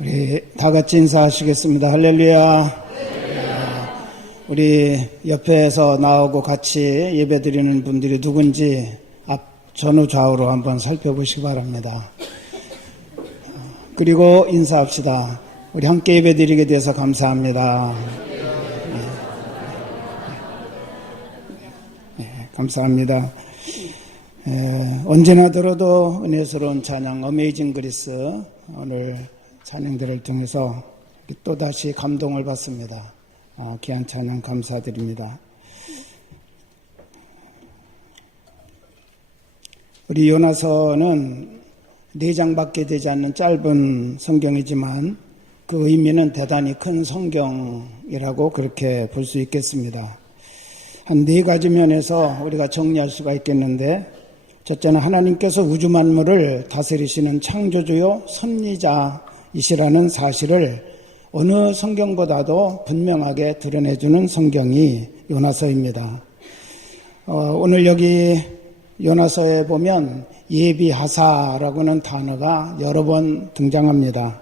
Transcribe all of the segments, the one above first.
우리 다 같이 인사하시겠습니다. 할렐루야. 우리 옆에서 나오고 같이 예배드리는 분들이 누군지 전후 좌우로 한번 살펴보시기 바랍니다. 그리고 인사합시다. 우리 함께 예배드리게 돼서 감사합니다. 감사합니다. 언제나 들어도 은혜스러운 찬양 어메이징 그리스, 오늘 찬양들을 통해서 또다시 감동을 받습니다. 귀한 찬양 감사드립니다. 우리 요나서는 4장밖에 되지 않는 짧은 성경이지만 그 의미는 대단히 큰 성경이라고 그렇게 볼 수 있겠습니다. 한 4가지 면에서 우리가 정리할 수가 있겠는데, 첫째는 하나님께서 우주 만물을 다스리시는 창조주요 섭리자이시라는 사실을 어느 성경보다도 분명하게 드러내주는 성경이 요나서입니다. 오늘 여기 요나서에 보면 예비하사라고는 단어가 여러 번 등장합니다.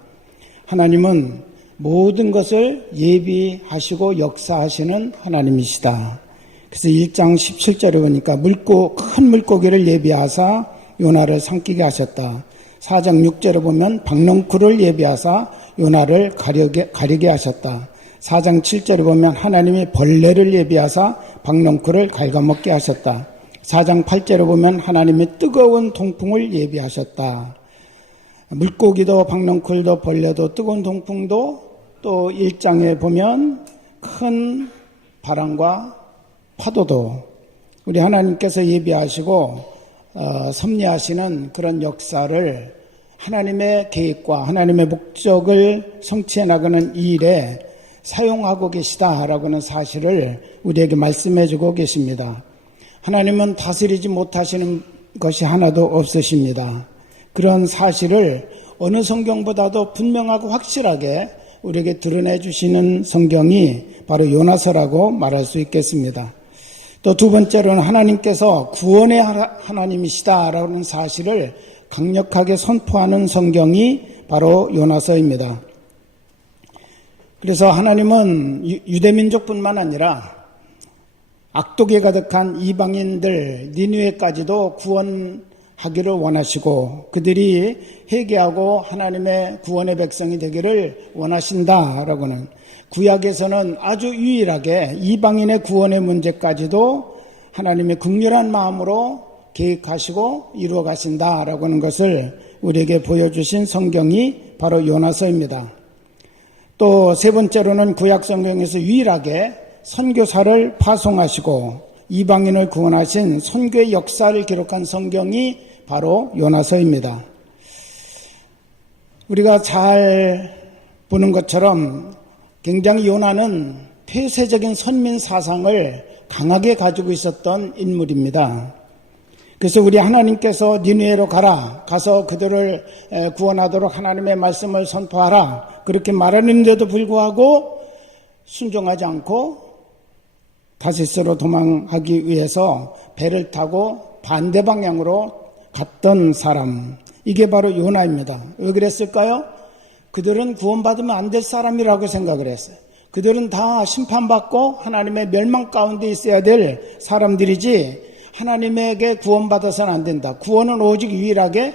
하나님은 모든 것을 예비하시고 역사하시는 하나님이시다. 그래서 1장 17절에 보니까 큰 물고기를 예비하사 요나를 삼키게 하셨다. 4장 6절에 보면 박넝쿨을 예비하사 요나를 가리게 하셨다. 4장 7절에 보면 하나님이 벌레를 예비하사 박넝쿨을 갉아먹게 하셨다. 4장 8절에 보면 하나님이 뜨거운 동풍을 예비하셨다. 물고기도 박넝쿨도 벌레도 뜨거운 동풍도, 또 1장에 보면 큰 바람과 파도도 우리 하나님께서 예비하시고 섭리하시는 그런 역사를 하나님의 계획과 하나님의 목적을 성취해 나가는 이 일에 사용하고 계시다라고 하는 사실을 우리에게 말씀해 주고 계십니다. 하나님은 다스리지 못하시는 것이 하나도 없으십니다. 그런 사실을 어느 성경보다도 분명하고 확실하게 우리에게 드러내 주시는 성경이 바로 요나서라고 말할 수 있겠습니다. 또 두 번째로는 하나님께서 구원의 하나님이시다라는 사실을 강력하게 선포하는 성경이 바로 요나서입니다. 그래서 하나님은 유대민족뿐만 아니라 악독에 가득한 이방인들 니느웨까지도 구원하기를 원하시고 그들이 회개하고 하나님의 구원의 백성이 되기를 원하신다라고는, 구약에서는 아주 유일하게 이방인의 구원의 문제까지도 하나님의 긍휼한 마음으로 계획하시고 이루어 가신다라고 하는 것을 우리에게 보여주신 성경이 바로 요나서입니다. 또 세 번째로는 구약 성경에서 유일하게 선교사를 파송하시고 이방인을 구원하신 선교의 역사를 기록한 성경이 바로 요나서입니다. 우리가 잘 보는 것처럼 굉장히 요나는 폐쇄적인 선민 사상을 강하게 가지고 있었던 인물입니다. 그래서 우리 하나님께서 니느웨로 가서 그들을 구원하도록 하나님의 말씀을 선포하라, 그렇게 말하는데도 불구하고 순종하지 않고 다시스로 도망하기 위해서 배를 타고 반대 방향으로 갔던 사람, 이게 바로 요나입니다. 왜 그랬을까요? 그들은 구원받으면 안 될 사람이라고 생각을 했어요. 그들은 다 심판받고 하나님의 멸망 가운데 있어야 될 사람들이지 하나님에게 구원받아서는 안 된다. 구원은 오직 유일하게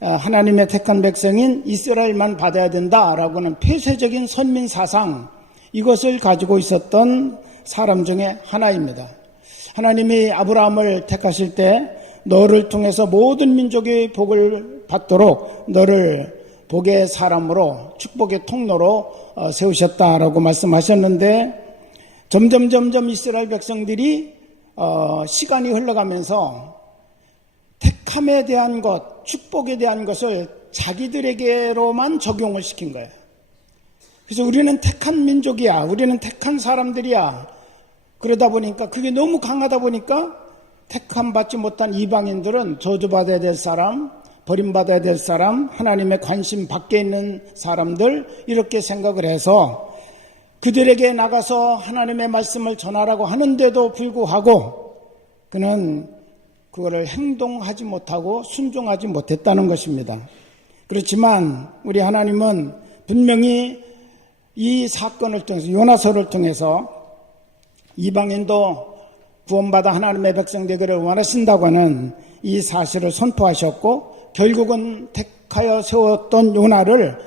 하나님의 택한 백성인 이스라엘만 받아야 된다라고는 폐쇄적인 선민 사상, 이것을 가지고 있었던 사람 중에 하나입니다. 하나님이 아브라함을 택하실 때 너를 통해서 모든 민족의 복을 받도록 너를 복의 사람으로, 축복의 통로로 세우셨다라고 말씀하셨는데, 점점 이스라엘 백성들이 시간이 흘러가면서 택함에 대한 것, 축복에 대한 것을 자기들에게로만 적용을 시킨 거예요. 그래서 우리는 택한 민족이야, 우리는 택한 사람들이야. 그러다 보니까 그게 너무 강하다 보니까 택함 받지 못한 이방인들은 저주받아야 될 사람, 버림받아야 될 사람, 하나님의 관심 밖에 있는 사람들, 이렇게 생각을 해서 그들에게 나가서 하나님의 말씀을 전하라고 하는데도 불구하고 그는 그거를 행동하지 못하고 순종하지 못했다는 것입니다. 그렇지만 우리 하나님은 분명히 이 사건을 통해서, 요나서를 통해서 이방인도 구원받아 하나님의 백성 되기를 원하신다고 하는 이 사실을 선포하셨고, 결국은 택하여 세웠던 요나를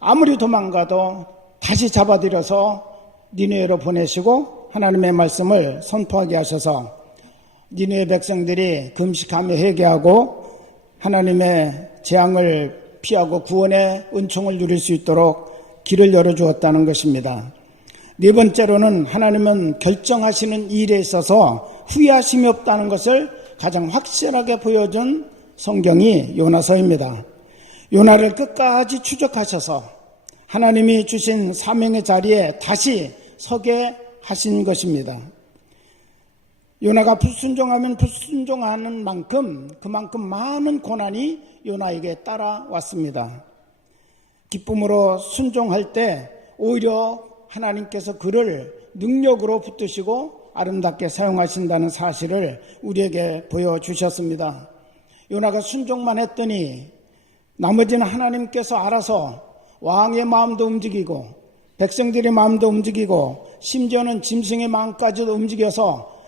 아무리 도망가도 다시 잡아들여서 니느웨로 보내시고 하나님의 말씀을 선포하게 하셔서 니느웨 백성들이 금식하며 회개하고 하나님의 재앙을 피하고 구원의 은총을 누릴 수 있도록 길을 열어주었다는 것입니다. 네 번째로는 하나님은 결정하시는 일에 있어서 후회하심이 없다는 것을 가장 확실하게 보여준 성경이 요나서입니다. 요나를 끝까지 추적하셔서 하나님이 주신 사명의 자리에 다시 서게 하신 것입니다. 요나가 불순종하면 불순종하는 만큼 그만큼 많은 고난이 요나에게 따라왔습니다. 기쁨으로 순종할 때 오히려 하나님께서 그를 능력으로 붙드시고 아름답게 사용하신다는 사실을 우리에게 보여주셨습니다. 요나가 순종만 했더니 나머지는 하나님께서 알아서 왕의 마음도 움직이고 백성들의 마음도 움직이고 심지어는 짐승의 마음까지도 움직여서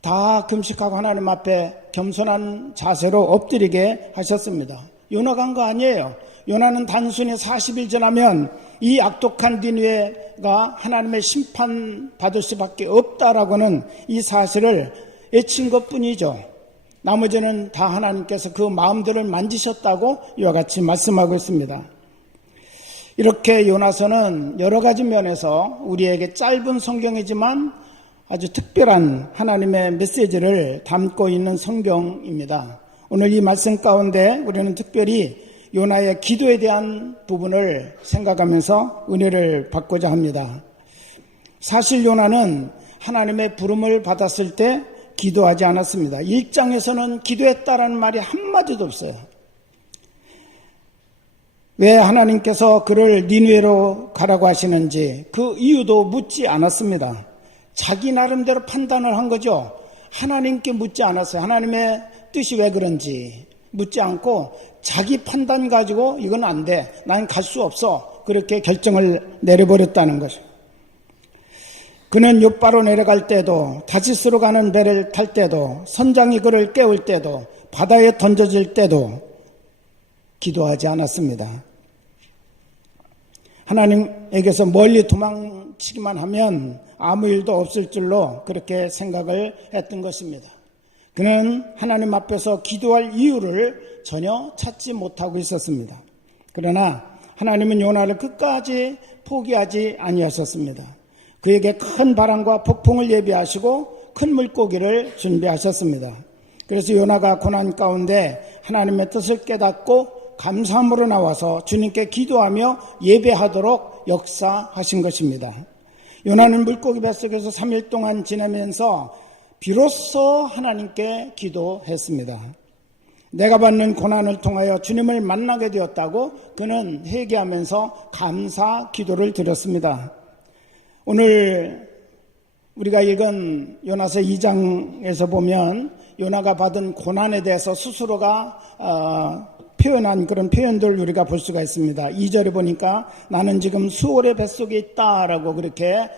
다 금식하고 하나님 앞에 겸손한 자세로 엎드리게 하셨습니다. 요나가 한 거 아니에요. 요나는 단순히 40일 지나면 이 악독한 니느웨가 하나님의 심판받을 수밖에 없다라고는 이 사실을 외친 것뿐이죠. 나머지는 다 하나님께서 그 마음들을 만지셨다고 이와 같이 말씀하고 있습니다. 이렇게 요나서는 여러 가지 면에서 우리에게 짧은 성경이지만 아주 특별한 하나님의 메시지를 담고 있는 성경입니다. 오늘 이 말씀 가운데 우리는 특별히 요나의 기도에 대한 부분을 생각하면서 은혜를 받고자 합니다. 사실 요나는 하나님의 부름을 받았을 때 기도하지 않았습니다. 1장에서는 기도했다라는 말이 한마디도 없어요. 왜 하나님께서 그를 니느웨로 가라고 하시는지 그 이유도 묻지 않았습니다. 자기 나름대로 판단을 한 거죠. 하나님께 묻지 않았어요. 하나님의 뜻이 왜 그런지 묻지 않고 자기 판단 가지고 이건 안 돼, 난 갈 수 없어, 그렇게 결정을 내려버렸다는 거죠. 그는 욥바로 내려갈 때도, 다시스로 가는 배를 탈 때도, 선장이 그를 깨울 때도, 바다에 던져질 때도 기도하지 않았습니다. 하나님에게서 멀리 도망치기만 하면 아무 일도 없을 줄로 그렇게 생각을 했던 것입니다. 그는 하나님 앞에서 기도할 이유를 전혀 찾지 못하고 있었습니다. 그러나 하나님은 요나를 끝까지 포기하지 아니하셨습니다. 그에게 큰 바람과 폭풍을 예비하시고 큰 물고기를 준비하셨습니다. 그래서 요나가 고난 가운데 하나님의 뜻을 깨닫고 감사함으로 나와서 주님께 기도하며 예배하도록 역사하신 것입니다. 요나는 물고기 뱃속에서 3일 동안 지내면서 비로소 하나님께 기도했습니다. 내가 받는 고난을 통하여 주님을 만나게 되었다고 그는 회개하면서 감사 기도를 드렸습니다. 오늘 우리가 읽은 요나서 2장에서 보면 요나가 받은 고난에 대해서 스스로가 표현한 그런 표현들을 우리가 볼 수가 있습니다. 2절에 보니까 나는 지금 수월의 뱃속에 있다라고 그렇게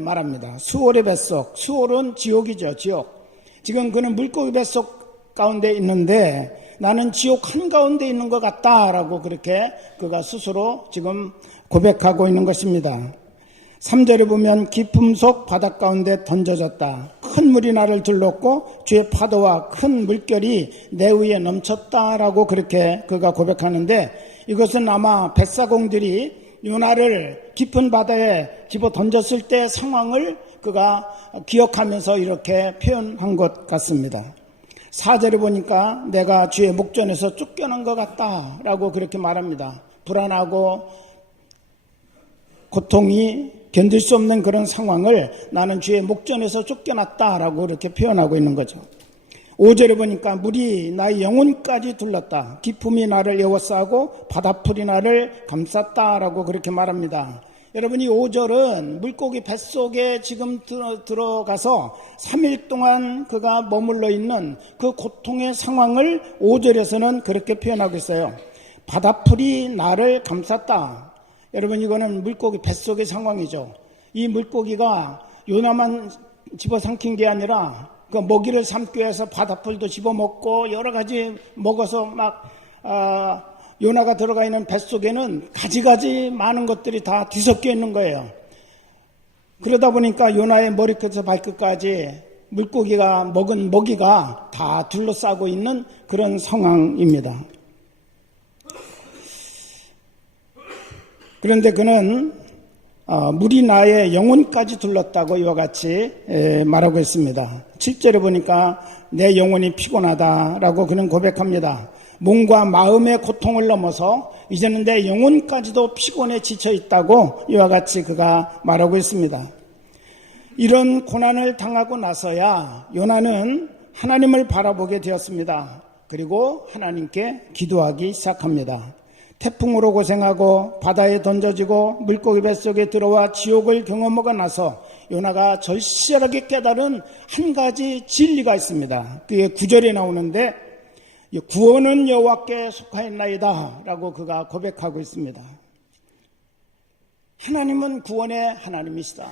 말합니다. 수월의 뱃속, 수월은 지옥이죠. 지옥. 지금 그는 물고기 뱃속 가운데 있는데 나는 지옥 한가운데 있는 것 같다라고 그렇게 그가 스스로 지금 고백하고 있는 것입니다. 3절에 보면 깊음 속 바닷 가운데 던져졌다. 큰 물이 나를 들렀고 주의 파도와 큰 물결이 내 위에 넘쳤다라고 그렇게 그가 고백하는데, 이것은 아마 뱃사공들이 요나를 깊은 바다에 집어 던졌을 때 상황을 그가 기억하면서 이렇게 표현한 것 같습니다. 4절에 보니까 내가 주의 목전에서 쫓겨난 것 같다라고 그렇게 말합니다. 불안하고 고통이 견딜 수 없는 그런 상황을 나는 주의 목전에서 쫓겨났다라고 이렇게 표현하고 있는 거죠. 5절에 보니까 물이 나의 영혼까지 둘렀다. 기품이 나를 에워싸고 바다풀이 나를 감쌌다라고 그렇게 말합니다. 여러분, 이 5절은 물고기 뱃속에 지금 들어가서 3일 동안 그가 머물러 있는 그 고통의 상황을 5절에서는 그렇게 표현하고 있어요. 바다풀이 나를 감쌌다. 여러분, 이거는 물고기 뱃속의 상황이죠. 이 물고기가 요나만 집어삼킨 게 아니라 그 먹이를 삼기 위해서 바닷풀도 집어먹고 여러 가지 먹어서 막 요나가 들어가 있는 뱃속에는 가지가지 많은 것들이 다 뒤섞여 있는 거예요. 그러다 보니까 요나의 머리끝에서 발끝까지 물고기가 먹은 먹이가 다 둘러싸고 있는 그런 상황입니다. 그런데 그는 물이 나의 영혼까지 둘렀다고 이와 같이 말하고 있습니다. 7절에 보니까 내 영혼이 피곤하다라고 그는 고백합니다. 몸과 마음의 고통을 넘어서 이제는 내 영혼까지도 피곤에 지쳐 있다고 이와 같이 그가 말하고 있습니다. 이런 고난을 당하고 나서야 요나는 하나님을 바라보게 되었습니다. 그리고 하나님께 기도하기 시작합니다. 태풍으로 고생하고 바다에 던져지고 물고기 뱃속에 들어와 지옥을 경험하고 나서 요나가 절실하게 깨달은 한 가지 진리가 있습니다. 그게 9절에 나오는데 구원은 여호와께 속하였나이다 라고 그가 고백하고 있습니다. 하나님은 구원의 하나님이시다.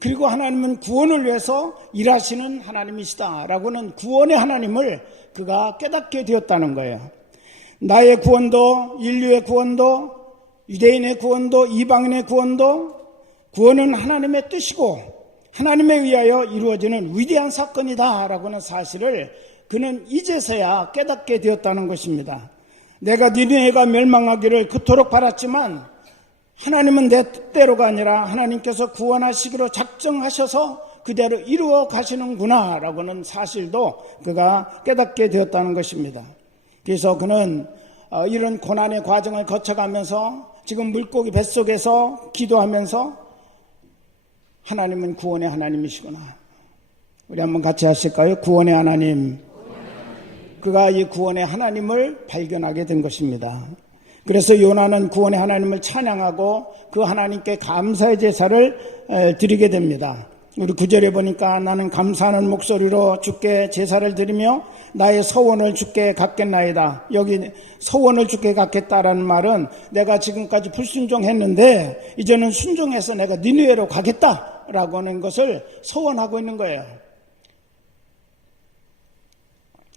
그리고 하나님은 구원을 위해서 일하시는 하나님이시다 라고는 구원의 하나님을 그가 깨닫게 되었다는 거예요. 나의 구원도, 인류의 구원도, 유대인의 구원도, 이방인의 구원도, 구원은 하나님의 뜻이고 하나님에 의하여 이루어지는 위대한 사건이다 라고는 사실을 그는 이제서야 깨닫게 되었다는 것입니다. 내가 니느웨가 멸망하기를 그토록 바랐지만 하나님은 내 뜻대로가 아니라 하나님께서 구원하시기로 작정하셔서 그대로 이루어 가시는구나 라고는 사실도 그가 깨닫게 되었다는 것입니다. 그래서 그는 이런 고난의 과정을 거쳐가면서 지금 물고기 뱃속에서 기도하면서 하나님은 구원의 하나님이시구나. 우리 한번 같이 하실까요? 구원의 하나님. 그가 이 구원의 하나님을 발견하게 된 것입니다. 그래서 요나는 구원의 하나님을 찬양하고 그 하나님께 감사의 제사를 드리게 됩니다. 우리 9절에 보니까 나는 감사하는 목소리로 주께 제사를 드리며 나의 서원을 주께 갚겠나이다. 여기 서원을 주께 갚겠다라는 말은 내가 지금까지 불순종했는데 이제는 순종해서 내가 니느웨로 가겠다라고 하는 것을 서원하고 있는 거예요.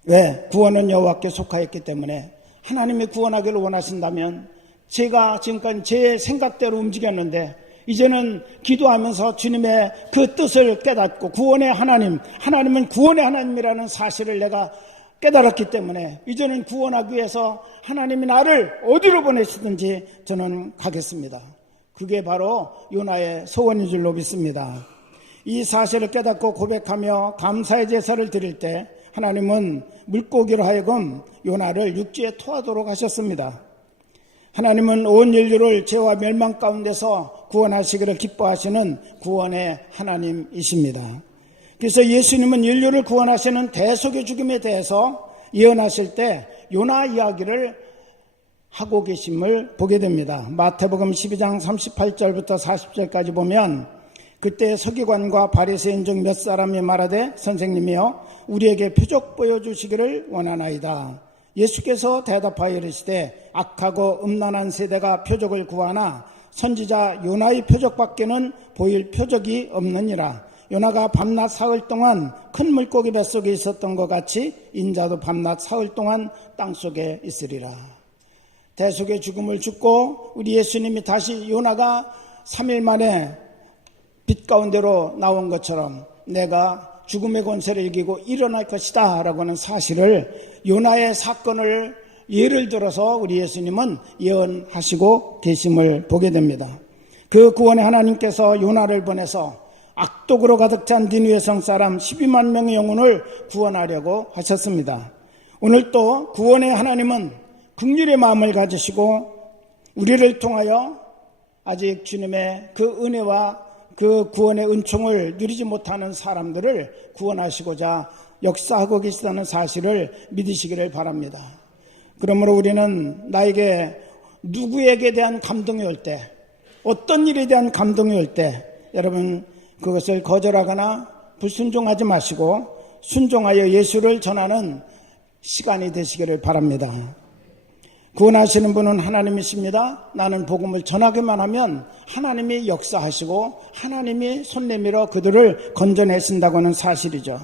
왜? 구원은 여호와께 속하였기 때문에 하나님이 구원하기를 원하신다면 제가 지금까지 제 생각대로 움직였는데 이제는 기도하면서 주님의 그 뜻을 깨닫고 구원의 하나님, 하나님은 구원의 하나님이라는 사실을 내가 깨달았기 때문에 이제는 구원하기 위해서 하나님이 나를 어디로 보내시든지 저는 가겠습니다. 그게 바로 요나의 소원인 줄로 믿습니다. 이 사실을 깨닫고 고백하며 감사의 제사를 드릴 때 하나님은 물고기로 하여금 요나를 육지에 토하도록 하셨습니다. 하나님은 온 인류를 죄와 멸망 가운데서 구원하시기를 기뻐하시는 구원의 하나님이십니다. 그래서 예수님은 인류를 구원하시는 대속의 죽음에 대해서 예언하실 때 요나 이야기를 하고 계심을 보게 됩니다. 마태복음 12장 38절부터 40절까지 보면 그때 서기관과 바리새인 중 몇 사람이 말하되 선생님이여 우리에게 표적 보여주시기를 원하나이다. 예수께서 대답하여 이르시되 악하고 음란한 세대가 표적을 구하나 선지자 요나의 표적밖에는 보일 표적이 없느니라. 요나가 밤낮 사흘 동안 큰 물고기 뱃속에 있었던 것 같이 인자도 밤낮 사흘 동안 땅속에 있으리라. 대속의 죽음을 죽고 우리 예수님이 다시 요나가 3일 만에 빛 가운데로 나온 것처럼 내가 죽음의 권세를 이기고 일어날 것이다 라고 하는 사실을 요나의 사건을 예를 들어서 우리 예수님은 예언하시고 계심을 보게 됩니다. 그 구원의 하나님께서 요나를 보내서 악독으로 가득 찬 니느웨 성 사람 12만 명의 영혼을 구원하려고 하셨습니다. 오늘 또 구원의 하나님은 긍휼의 마음을 가지시고 우리를 통하여 아직 주님의 그 은혜와 그 구원의 은총을 누리지 못하는 사람들을 구원하시고자 역사하고 계시다는 사실을 믿으시기를 바랍니다. 그러므로 우리는 나에게 누구에게 대한 감동이 올 때, 어떤 일에 대한 감동이 올 때 여러분 그것을 거절하거나 불순종하지 마시고 순종하여 예수를 전하는 시간이 되시기를 바랍니다. 구원하시는 분은 하나님이십니다. 나는 복음을 전하기만 하면 하나님이 역사하시고 하나님이 손 내밀어 그들을 건져내신다고 하는 사실이죠.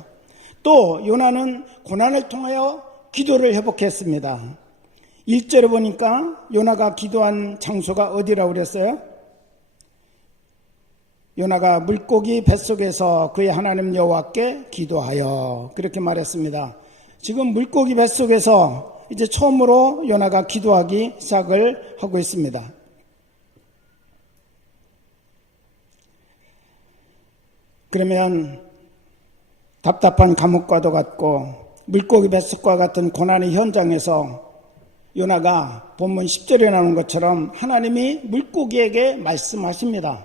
또 요나는 고난을 통하여 기도를 회복했습니다. 1절에 보니까 요나가 기도한 장소가 어디라고 그랬어요? 요나가 물고기 뱃속에서 그의 하나님 여호와께 기도하여 그렇게 말했습니다. 지금 물고기 뱃속에서 이제 처음으로 요나가 기도하기 시작을 하고 있습니다. 그러면 답답한 감옥과도 같고 물고기 뱃속과 같은 고난의 현장에서 요나가 본문 10절에 나오는 것처럼 하나님이 물고기에게 말씀하십니다.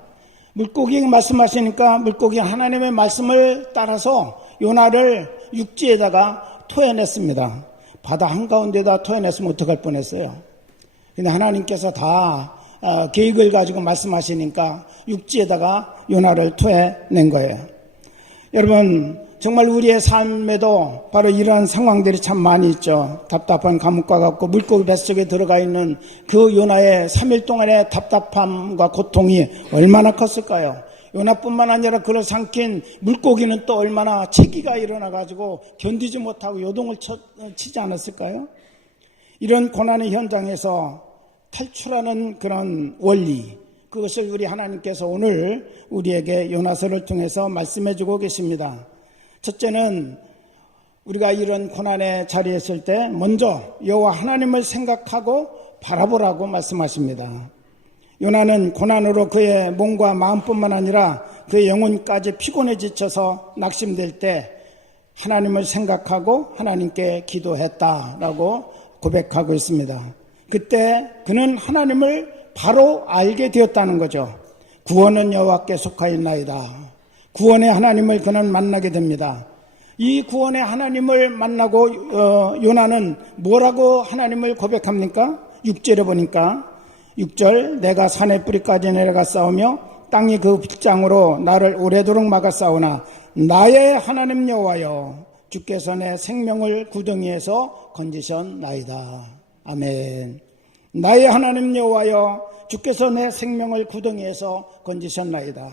물고기에게 말씀하시니까 물고기 하나님의 말씀을 따라서 요나를 육지에다가 토해냈습니다. 바다 한가운데다 토해냈으면 어떡할 뻔했어요. 근데 하나님께서 다 계획을 가지고 말씀하시니까 육지에다가 요나를 토해낸 거예요. 여러분, 정말 우리의 삶에도 바로 이러한 상황들이 참 많이 있죠. 답답한 감옥과 같고 물고기 뱃속에 들어가 있는 그 요나의 3일 동안의 답답함과 고통이 얼마나 컸을까요? 요나뿐만 아니라 그를 삼킨 물고기는 또 얼마나 체기가 일어나가지고 견디지 못하고 요동을 치지 않았을까요? 이런 고난의 현장에서 탈출하는 그런 원리, 그것을 우리 하나님께서 오늘 우리에게 요나서를 통해서 말씀해 주고 계십니다. 첫째는 우리가 이런 고난의 자리에 있을 때 먼저 여호와 하나님을 생각하고 바라보라고 말씀하십니다. 요나는 고난으로 그의 몸과 마음뿐만 아니라 그의 영혼까지 피곤해 지쳐서 낙심될 때 하나님을 생각하고 하나님께 기도했다라고 고백하고 있습니다. 그때 그는 하나님을 바로 알게 되었다는 거죠. 구원은 여호와께 속하였나이다. 구원의 하나님을 그는 만나게 됩니다. 이 구원의 하나님을 만나고 요나는 뭐라고 하나님을 고백합니까? 6절에 보니까 6절 내가 산의 뿌리까지 내려가 싸우며 땅이 그 빗장으로 나를 오래도록 막아 싸우나 나의 하나님 여호와여 주께서 내 생명을 구덩이에서 건지셨나이다. 아멘. 나의 하나님 여호와여 주께서 내 생명을 구덩이에서 건지셨나이다.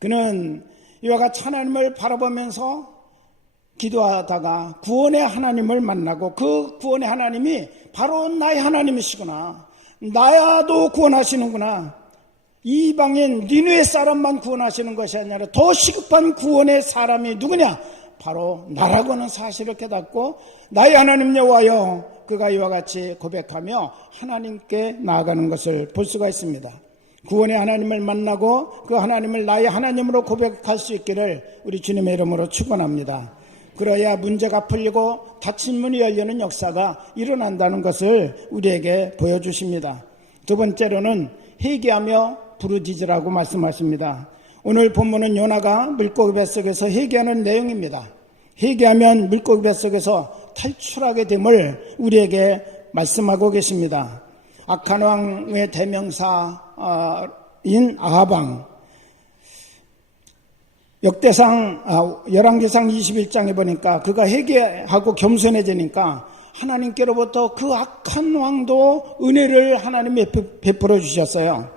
그는 이와 같이 하나님을 바라보면서 기도하다가 구원의 하나님을 만나고 그 구원의 하나님이 바로 나의 하나님이시구나. 나야도 구원하시는구나. 이방인 니느웨 사람만 구원하시는 것이 아니라 더 시급한 구원의 사람이 누구냐? 바로 나라고 하는 사실을 깨닫고 나의 하나님 여호와여 그가 이와 같이 고백하며 하나님께 나아가는 것을 볼 수가 있습니다. 구원의 하나님을 만나고 그 하나님을 나의 하나님으로 고백할 수 있기를 우리 주님의 이름으로 축원합니다. 그래야 문제가 풀리고 닫힌 문이 열리는 역사가 일어난다는 것을 우리에게 보여주십니다. 두 번째로는 회개하며 부르짖으라고 말씀하십니다. 오늘 본문은 요나가 물고기 뱃속에서 회개하는 내용입니다. 회개하면 물고기 뱃속에서 탈출하게 됨을 우리에게 말씀하고 계십니다. 악한 왕의 대명사인 아합 역대상 열왕기상 21장에 보니까 그가 회개하고 겸손해지니까 하나님께로부터 그 악한 왕도 은혜를 하나님이 베풀어 주셨어요.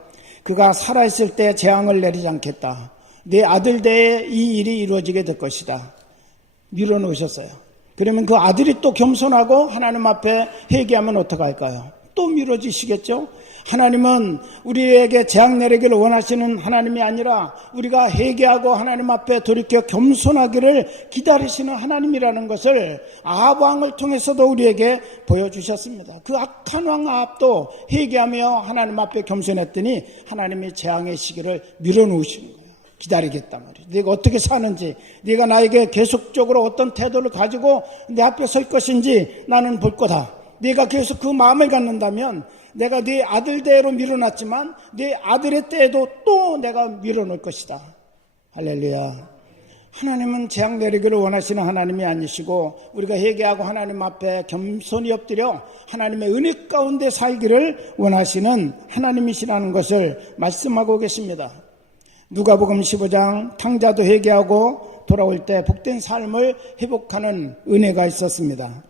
그가 살아있을 때 재앙을 내리지 않겠다. 내 아들 때에 이 일이 이루어지게 될 것이다. 밀어놓으셨어요. 그러면 그 아들이 또 겸손하고 하나님 앞에 회개하면 어떡할까요? 또 미뤄지시겠죠? 하나님은 우리에게 재앙 내리기를 원하시는 하나님이 아니라 우리가 회개하고 하나님 앞에 돌이켜 겸손하기를 기다리시는 하나님이라는 것을 아합 왕을 통해서도 우리에게 보여주셨습니다. 그 악한 왕 아합도 회개하며 하나님 앞에 겸손했더니 하나님이 재앙의 시기를 밀어놓으시는 거예요. 기다리겠단 말이에요. 네가 어떻게 사는지, 네가 나에게 계속적으로 어떤 태도를 가지고 내 앞에 설 것인지 나는 볼 거다. 네가 계속 그 마음을 갖는다면 내가 네 아들 때로 밀어놨지만 네 아들의 때에도 또 내가 밀어놓을 것이다. 할렐루야. 하나님은 재앙 내리기를 원하시는 하나님이 아니시고 우리가 회개하고 하나님 앞에 겸손히 엎드려 하나님의 은혜 가운데 살기를 원하시는 하나님이시라는 것을 말씀하고 계십니다. 누가복음 15장 탕자도 회개하고 돌아올 때 복된 삶을 회복하는 은혜가 있었습니다.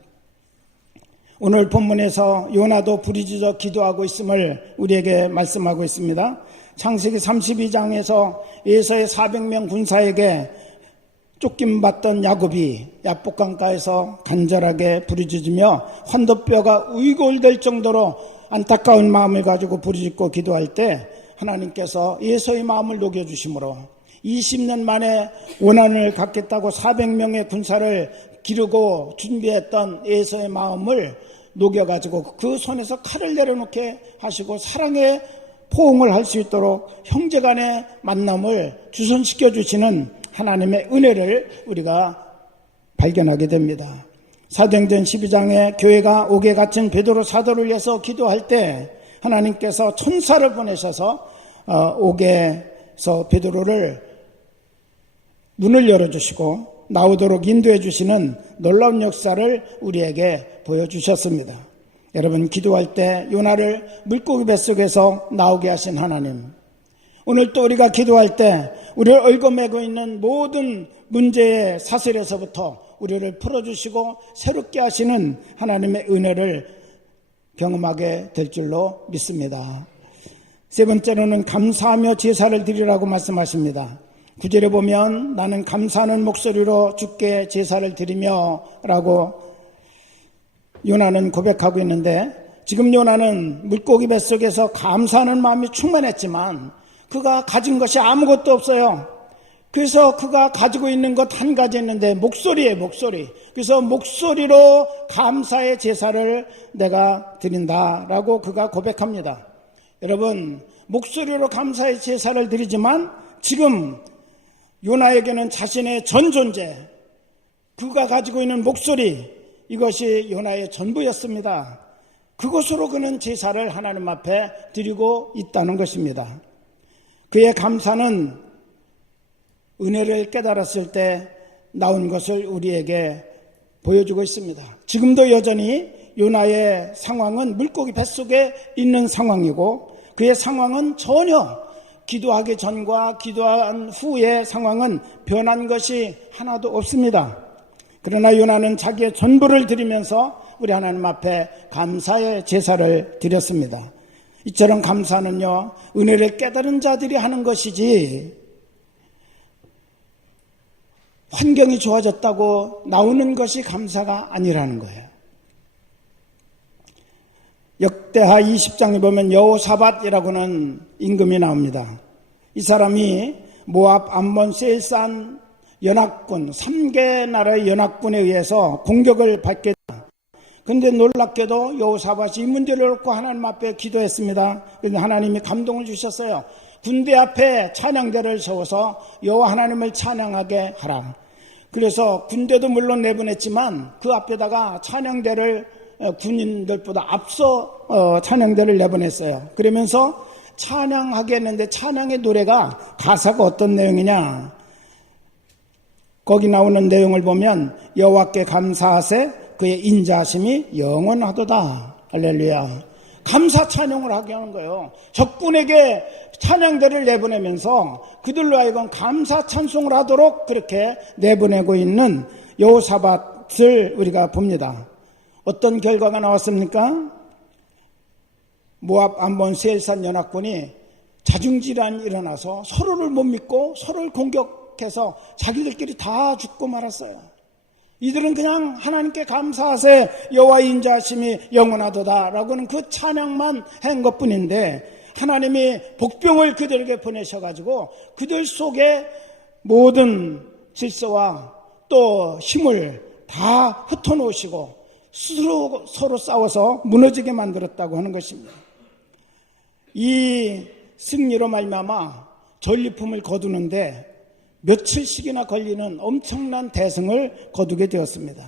오늘 본문에서 요나도 부르짖어 기도하고 있음을 우리에게 말씀하고 있습니다. 창세기 32장에서 에서의 400명 군사에게 쫓김받던 야곱이 야복강가에서 간절하게 부르짖으며 환도뼈가 우이골될 정도로 안타까운 마음을 가지고 부르짖고 기도할 때 하나님께서 에서의 마음을 녹여주심으로 20년 만에 원한을 갖겠다고 400명의 군사를 기르고 준비했던 에서의 마음을 녹여가지고 그 손에서 칼을 내려놓게 하시고 사랑의 포옹을 할 수 있도록 형제간의 만남을 주선시켜 주시는 하나님의 은혜를 우리가 발견하게 됩니다. 사도행전 12장에 교회가 옥에 갇힌 베드로 사도를 위해서 기도할 때 하나님께서 천사를 보내셔서 옥에서 베드로를 문을 열어주시고 나오도록 인도해 주시는 놀라운 역사를 우리에게 보여주셨습니다. 여러분, 기도할 때 요나를 물고기 뱃속에서 나오게 하신 하나님, 오늘 또 우리가 기도할 때 우리를 얽어매고 있는 모든 문제의 사슬에서부터 우리를 풀어주시고 새롭게 하시는 하나님의 은혜를 경험하게 될 줄로 믿습니다. 세 번째로는 감사하며 제사를 드리라고 말씀하십니다. 9절에 보면 나는 감사하는 목소리로 주께 제사를 드리며 라고 요나는 고백하고 있는데, 지금 요나는 물고기 뱃속에서 감사하는 마음이 충만했지만 그가 가진 것이 아무것도 없어요. 그래서 그가 가지고 있는 것 한 가지 있는데 목소리예요, 목소리. 그래서 목소리로 감사의 제사를 내가 드린다라고 그가 고백합니다. 여러분, 목소리로 감사의 제사를 드리지만 지금 요나에게는 자신의 전 존재, 그가 가지고 있는 목소리, 이것이 요나의 전부였습니다. 그것으로 그는 제사를 하나님 앞에 드리고 있다는 것입니다. 그의 감사는 은혜를 깨달았을 때 나온 것을 우리에게 보여주고 있습니다. 지금도 여전히 요나의 상황은 물고기 뱃속에 있는 상황이고 그의 상황은 전혀 기도하기 전과 기도한 후의 상황은 변한 것이 하나도 없습니다. 그러나 요나는 자기의 전부를 드리면서 우리 하나님 앞에 감사의 제사를 드렸습니다. 이처럼 감사는요, 은혜를 깨달은 자들이 하는 것이지 환경이 좋아졌다고 나오는 것이 감사가 아니라는 거예요. 역대하 20장에 보면 여호사밧이라고는 임금이 나옵니다. 이 사람이 모압, 암몬, 세일산 연합군, 3개 나라의 연합군에 의해서 공격을 받게 됩니다. 그런데 놀랍게도 여호사밧이 이 문제를 놓고 하나님 앞에 기도했습니다. 그래서 하나님이 감동을 주셨어요. 군대 앞에 찬양대를 세워서 여호와 하나님을 찬양하게 하라. 그래서 군대도 물론 내보냈지만 그 앞에다가 찬양대를 군인들보다 앞서 찬양대를 내보냈어요. 그러면서 찬양하게 했는데 찬양의 노래가 가사가 어떤 내용이냐, 거기 나오는 내용을 보면 여호와께 감사하세 그의 인자하심이 영원하도다. 할렐루야. 감사 찬양을 하게 하는 거예요. 적군에게 찬양대를 내보내면서 그들로 하여금 감사 찬송을 하도록 그렇게 내보내고 있는 여호사밧을 우리가 봅니다. 어떤 결과가 나왔습니까? 모압, 암몬, 세일산 연합군이 자중질환이 일어나서 서로를 못 믿고 서로를 공격해서 자기들끼리 다 죽고 말았어요. 이들은 그냥 하나님께 감사하세 여호와의 인자하심이 영원하도다라고는 그 찬양만 한 것뿐인데, 하나님이 복병을 그들에게 보내셔가지고 그들 속에 모든 질서와 또 힘을 다 흩어놓으시고 서로 싸워서 무너지게 만들었다고 하는 것입니다. 이 승리로 말미암아 전리품을 거두는데 며칠씩이나 걸리는 엄청난 대승을 거두게 되었습니다.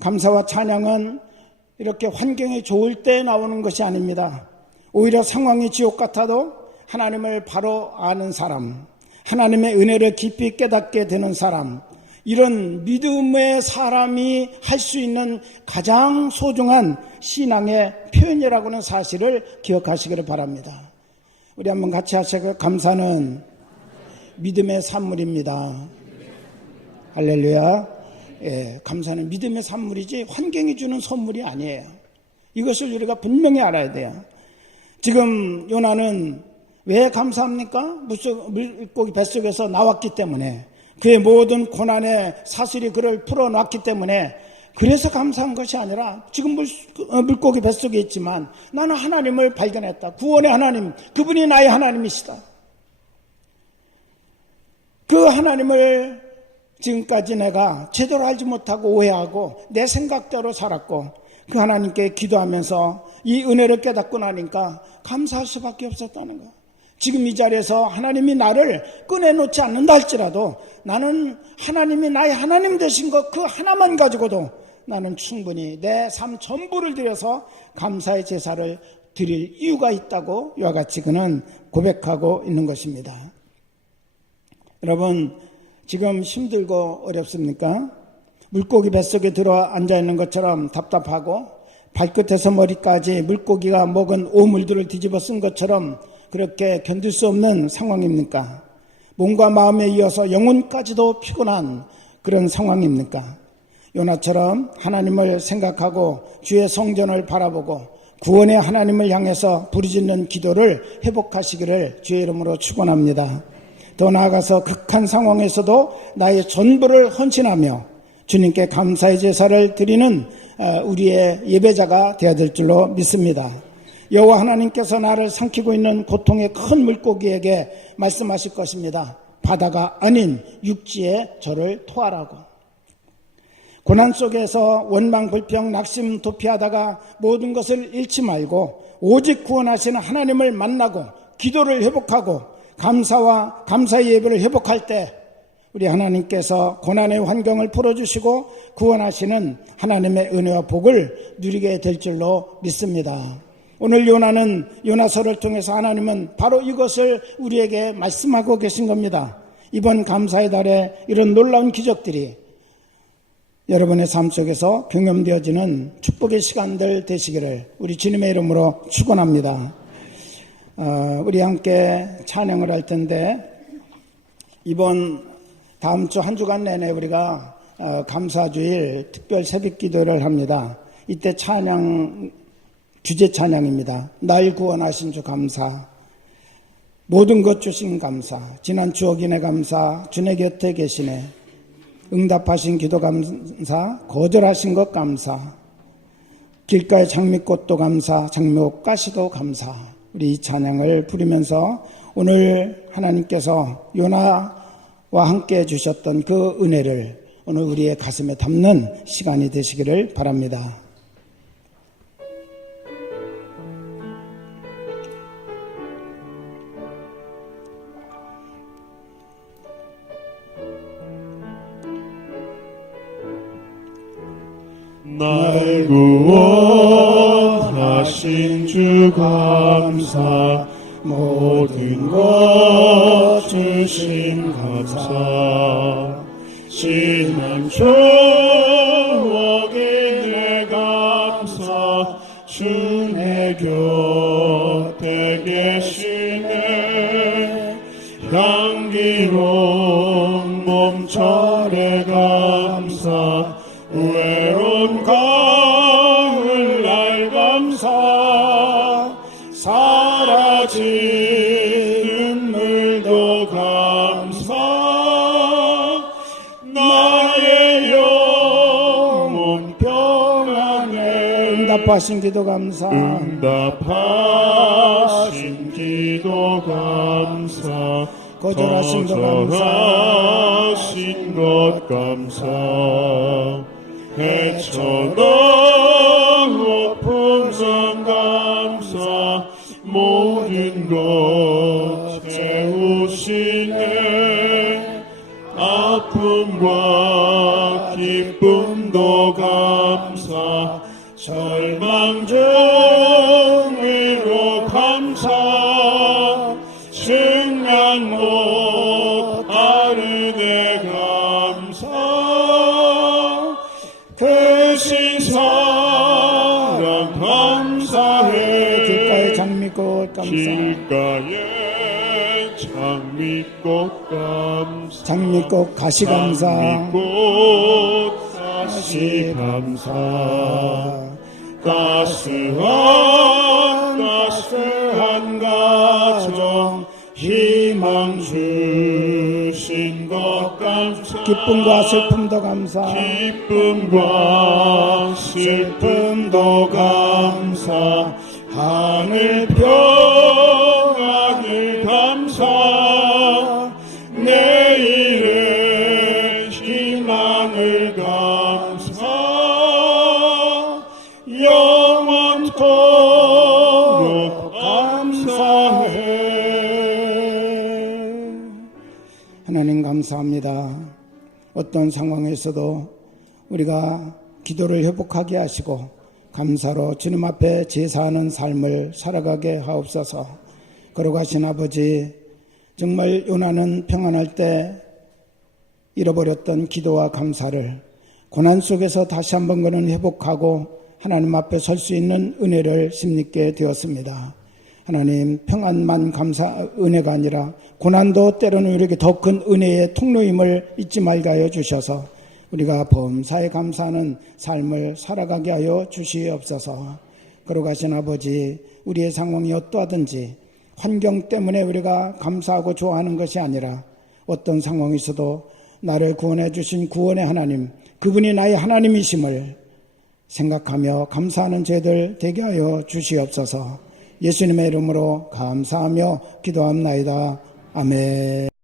감사와 찬양은 이렇게 환경이 좋을 때 나오는 것이 아닙니다. 오히려 상황이 지옥 같아도 하나님을 바로 아는 사람, 하나님의 은혜를 깊이 깨닫게 되는 사람, 이런 믿음의 사람이 할 수 있는 가장 소중한 신앙의 표현이라고 하는 사실을 기억하시기를 바랍니다. 우리 한번 같이 하시고, 감사는 믿음의 산물입니다. 할렐루야. 감사는 믿음의 산물이지 환경이 주는 선물이 아니에요. 이것을 우리가 분명히 알아야 돼요. 지금 요나는 왜 감사합니까? 물고기 뱃속에서 나왔기 때문에, 그의 모든 고난의 사슬이 그를 풀어놨기 때문에, 그래서 감사한 것이 아니라 지금 물고기 뱃속에 있지만 나는 하나님을 발견했다. 구원의 하나님, 그분이 나의 하나님이시다. 그 하나님을 지금까지 내가 제대로 알지 못하고 오해하고 내 생각대로 살았고, 그 하나님께 기도하면서 이 은혜를 깨닫고 나니까 감사할 수밖에 없었다는 거야. 지금 이 자리에서 하나님이 나를 꺼내놓지 않는다 할지라도 나는 하나님이 나의 하나님 되신 것 그 하나만 가지고도 나는 충분히 내 삶 전부를 들여서 감사의 제사를 드릴 이유가 있다고 이와 같이 그는 고백하고 있는 것입니다. 여러분, 지금 힘들고 어렵습니까? 물고기 뱃속에 들어 앉아있는 것처럼 답답하고 발끝에서 머리까지 물고기가 먹은 오물들을 뒤집어 쓴 것처럼 그렇게 견딜 수 없는 상황입니까? 몸과 마음에 이어서 영혼까지도 피곤한 그런 상황입니까? 요나처럼 하나님을 생각하고 주의 성전을 바라보고 구원의 하나님을 향해서 부르짖는 기도를 회복하시기를 주의 이름으로 축원합니다. 더 나아가서 극한 상황에서도 나의 전부를 헌신하며 주님께 감사의 제사를 드리는 우리의 예배자가 되어야 될 줄로 믿습니다. 여호와 하나님께서 나를 삼키고 있는 고통의 큰 물고기에게 말씀하실 것입니다. 바다가 아닌 육지에 저를 토하라고. 고난 속에서 원망, 불평, 낙심, 도피하다가 모든 것을 잃지 말고 오직 구원하시는 하나님을 만나고 기도를 회복하고 감사의 예배를 회복할 때 우리 하나님께서 고난의 환경을 풀어주시고 구원하시는 하나님의 은혜와 복을 누리게 될 줄로 믿습니다. 오늘 요나는 요나서를 통해서 하나님은 바로 이것을 우리에게 말씀하고 계신 겁니다. 이번 감사의 달에 이런 놀라운 기적들이 여러분의 삶 속에서 경험되어지는 축복의 시간들 되시기를 우리 주님의 이름으로 축원합니다. 우리 함께 찬양을 할 텐데 다음 주 한 주간 내내 우리가 감사주일 특별 새벽 기도를 합니다. 이때 주제 찬양입니다. 날 구원하신 주 감사, 모든 것 주신 감사, 지난 추억인의 감사, 주내 곁에 계시네, 응답하신 기도 감사, 거절하신 것 감사, 길가의 장미꽃도 감사, 장미옥 가시도 감사. 우리 이 찬양을 부르면서 오늘 하나님께서 요나와 함께 주셨던 그 은혜를 오늘 우리의 가슴에 담는 시간이 되시기를 바랍니다. 날 구원하신 주 감사, 모든 것 주신 감사, 지난 추억의 내 감사, 주내 곁에 계시네, 향기로운 몸살의 감사, 외로운 가을날 감사, 사라진 눈물도 감사, 나의 영혼 평안해. 응답하신 기도 감사, 응답하신 기도 감사, 거절하신 것 감사, 거절하신 것 감사, 헤쳐도 높은 산 감사, 모든 것 채우시네, 아픔과 기쁨도 감사, 절망 중 위로 감사, 승난 못 아르네 감사, 대신 사랑 감사해. 길가의 장미꽃 감사, 길가의 장미꽃 감사, 장미꽃 가시 감사, 장미꽃 다시 감사. 따스한 가정 희망 주신 것 감사. 기쁨과 슬픔도 감사. 기쁨과 슬픔도 감사. 하늘 평안을 감사. 내일의 희망을 감사. 영원토록 감사해. 하나님 감사합니다. 어떤 상황에서도 우리가 기도를 회복하게 하시고 감사로 주님 앞에 제사하는 삶을 살아가게 하옵소서. 걸어가신 아버지, 정말 요나는 평안할 때 잃어버렸던 기도와 감사를 고난 속에서 다시 한번 그는 회복하고 하나님 앞에 설 수 있는 은혜를 심리게 되었습니다. 하나님, 평안만 은혜가 아니라 고난도 때로는 우리에게 더 큰 은혜의 통로임을 잊지 말게 하여 주셔서 우리가 범사에 감사하는 삶을 살아가게 하여 주시옵소서. 걸어가신 아버지, 우리의 상황이 어떠하든지 환경 때문에 우리가 감사하고 좋아하는 것이 아니라 어떤 상황에서도 나를 구원해 주신 구원의 하나님, 그분이 나의 하나님이심을 생각하며 감사하는 죄들 되게 하여 주시옵소서. 예수님의 이름으로 감사하며 기도합나이다. 아멘.